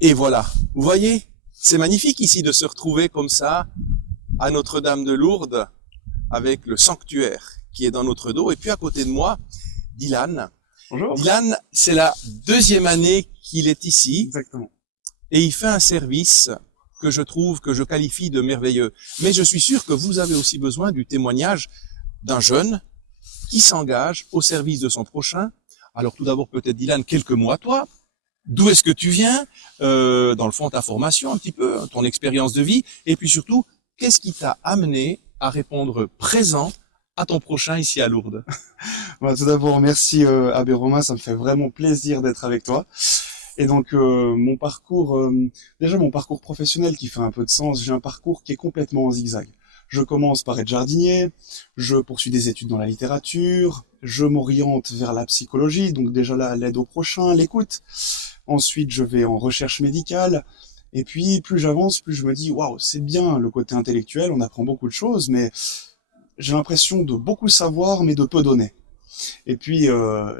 Et voilà, vous voyez, c'est magnifique ici de se retrouver comme ça à Notre-Dame de Lourdes avec le sanctuaire qui est dans notre dos. Et puis à côté de moi, Dylan. Bonjour. Dylan, c'est la deuxième année qu'il est ici. Exactement. Et il fait un service que je qualifie de merveilleux. Mais je suis sûr que vous avez aussi besoin du témoignage d'un jeune qui s'engage au service de son prochain. Alors tout d'abord peut-être Dylan, quelques mots à toi. D'où est-ce que tu viens, dans le fond ta formation un petit peu, ton expérience de vie, et puis surtout, qu'est-ce qui t'a amené à répondre présent à ton prochain ici à Lourdes? Tout d'abord, merci Abbé Romain, ça me fait vraiment plaisir d'être avec toi. Et donc mon parcours professionnel qui fait un peu de sens, j'ai un parcours qui est complètement en zigzag. Je commence par être jardinier, je poursuis des études dans la littérature, je m'oriente vers la psychologie, donc déjà là, l'aide au prochain, l'écoute. Ensuite, je vais en recherche médicale. Et puis, plus j'avance, plus je me dis, waouh, c'est bien le côté intellectuel, on apprend beaucoup de choses, mais j'ai l'impression de beaucoup savoir, mais de peu donner. Et puis,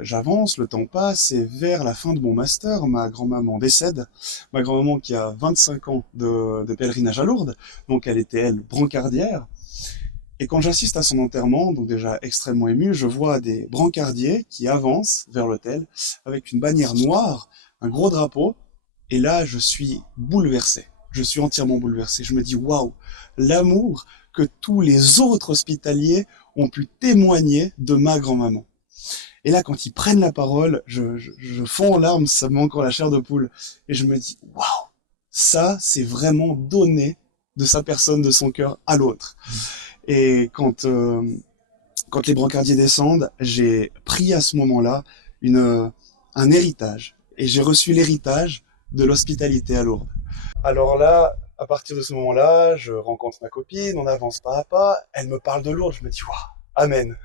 j'avance, le temps passe, et vers la fin de mon master, ma grand-maman décède. Ma grand-maman qui a 25 ans de pèlerinage à Lourdes, donc elle était, elle, brancardière. Et quand j'assiste à son enterrement, donc déjà extrêmement ému, je vois des brancardiers qui avancent vers l'autel avec une bannière noire, un gros drapeau, et là, je suis bouleversé. Je suis entièrement bouleversé. Je me dis, waouh, l'amour que tous les autres hospitaliers ont pu témoigner de ma grand-maman. Et là, quand ils prennent la parole, je fonds en larmes, ça me met encore la chair de poule. Et je me dis, waouh, ça, c'est vraiment donner de sa personne, de son cœur à l'autre. Et quand les brancardiers descendent, j'ai pris à ce moment-là un héritage. Et j'ai reçu l'héritage de l'hospitalité à Lourdes. Alors là, à partir de ce moment-là, je rencontre ma copine, on avance pas à pas, elle me parle de Lourdes, je me dis, waouh, amen.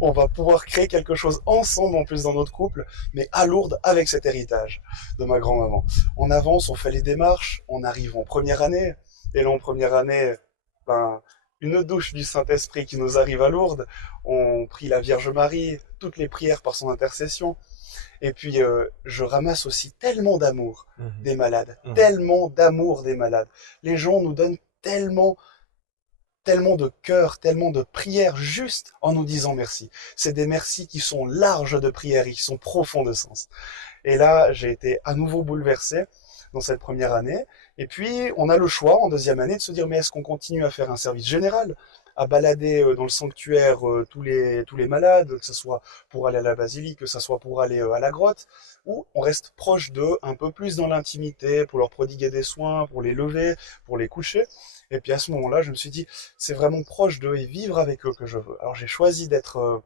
On va pouvoir créer quelque chose ensemble en plus dans notre couple, mais à Lourdes avec cet héritage de ma grand-maman. On avance, on fait les démarches, on arrive en première année, et là en première année, une douche du Saint-Esprit qui nous arrive à Lourdes, on prie la Vierge Marie, toutes les prières par son intercession, et puis je ramasse aussi tellement d'amour des malades, tellement d'amour des malades. Les gens nous donnent tellement de cœur, tellement de prières juste en nous disant merci. C'est des merci qui sont larges de prières et qui sont profonds de sens. Et là, j'ai été à nouveau bouleversé dans cette première année. Et puis, on a le choix en deuxième année de se dire, mais est-ce qu'on continue à faire un service général, à balader dans le sanctuaire tous les malades, que ce soit pour aller à la basilique, que ce soit pour aller à la grotte, ou on reste proche d'eux, un peu plus dans l'intimité, pour leur prodiguer des soins, pour les lever, pour les coucher. Et puis à ce moment-là, je me suis dit, c'est vraiment proche d'eux et vivre avec eux que je veux. Alors j'ai choisi d'être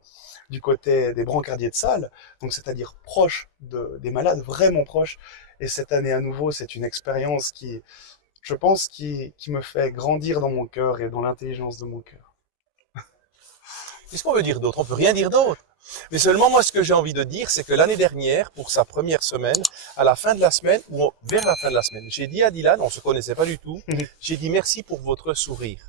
du côté des brancardiers de salle, donc c'est-à-dire proche des malades, vraiment proche. Et cette année à nouveau, c'est une expérience qui, je pense, qui me fait grandir dans mon cœur et dans l'intelligence de mon cœur. Qu'est-ce qu'on veut dire d'autre? On peut rien dire d'autre. Mais seulement moi, ce que j'ai envie de dire, c'est que l'année dernière, pour sa première semaine, à la fin de la semaine, ou vers la fin de la semaine, j'ai dit à Dylan, on se connaissait pas du tout, j'ai dit merci pour votre sourire.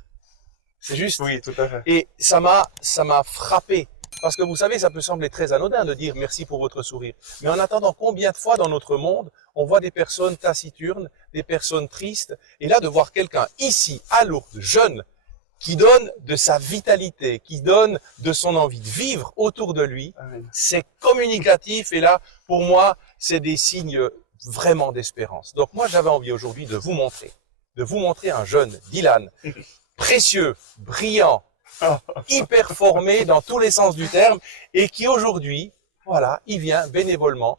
C'est juste. Oui, tout à fait. Et ça m'a frappé. Parce que vous savez, ça peut sembler très anodin de dire merci pour votre sourire. Mais en attendant, combien de fois dans notre monde, on voit des personnes taciturnes, des personnes tristes, et là de voir quelqu'un ici, à Lourdes, jeune, qui donne de sa vitalité, qui donne de son envie de vivre autour de lui, c'est communicatif, et là, pour moi, c'est des signes vraiment d'espérance. Donc moi, j'avais envie aujourd'hui de vous montrer un jeune, Dylan, précieux, brillant, hyper formé dans tous les sens du terme, et qui aujourd'hui, voilà, il vient bénévolement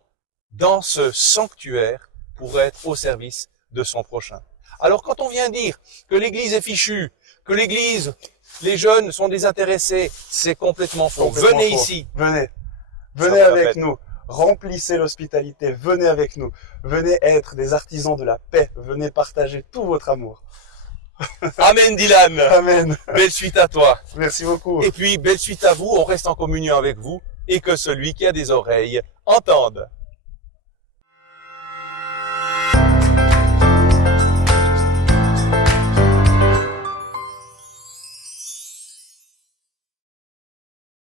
dans ce sanctuaire pour être au service de son prochain. Alors quand on vient dire que l'Église est fichue, que l'Église, les jeunes sont désintéressés, c'est complètement faux. Venez ici. Venez avec nous. Remplissez l'hospitalité. Venez avec nous. Venez être des artisans de la paix. Venez partager tout votre amour. Amen, Dylan. Amen. Belle suite à toi. Merci beaucoup. Et puis, belle suite à vous. On reste en communion avec vous. Et que celui qui a des oreilles entende.